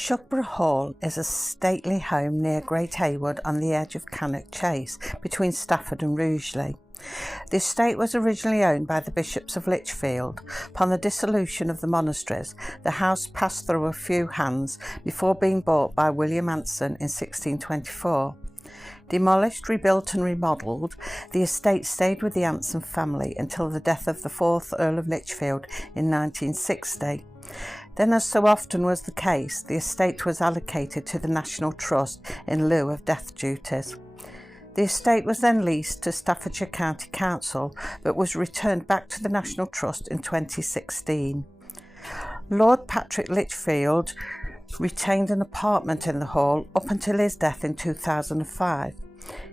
Shugborough Hall is a stately home near Great Haywood on the edge of Cannock Chase between Stafford and Rugeley. The estate was originally owned by the bishops of Lichfield. Upon the dissolution of the monasteries, the house passed through a few hands before being bought by William Anson in 1624. Demolished, rebuilt and remodelled, the estate stayed with the Anson family until the death of the 4th Earl of Lichfield in 1960. Then, as so often was the case, the estate was allocated to the National Trust in lieu of death duties. The estate was then leased to Staffordshire County Council, but was returned back to the National Trust in 2016. Lord Patrick Lichfield retained an apartment in the hall up until his death in 2005.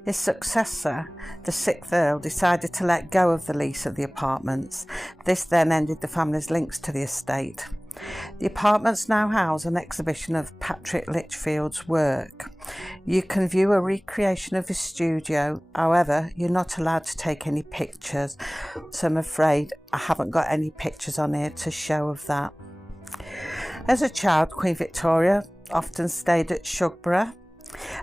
His successor, the 6th Earl, decided to let go of the lease of the apartments. This then ended the family's links to the estate. The apartments now house an exhibition of Patrick Lichfield's work. You can view a recreation of his studio, however, you're not allowed to take any pictures, so I'm afraid I haven't got any pictures on here to show of that. As a child, Queen Victoria often stayed at Shugborough,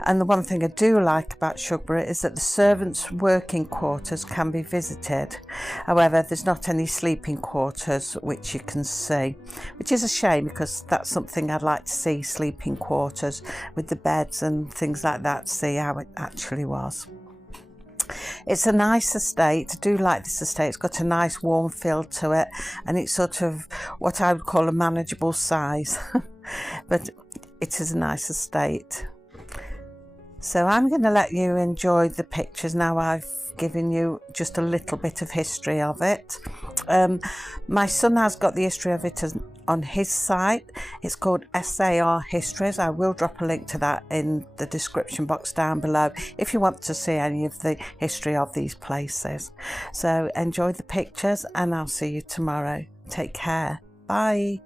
and the one thing I do like about Shugborough is that the servants' working quarters can be visited. However, there's not any sleeping quarters which you can see, which is a shame because that's something I'd like to see, sleeping quarters with the beds and things like that, see how it actually was. It's a nice estate. I do like this estate. It's got a nice warm feel to it, and it's sort of what I would call a manageable size but it is a nice estate. So I'm going to let you enjoy the pictures now. I've given you just a little bit of history of it. My son has got the history of it on his site. It's called SAR Histories. I will drop a link to that in the description box down below if you want to see any of the history of these places. So enjoy the pictures and I'll see you tomorrow. Take care. Bye.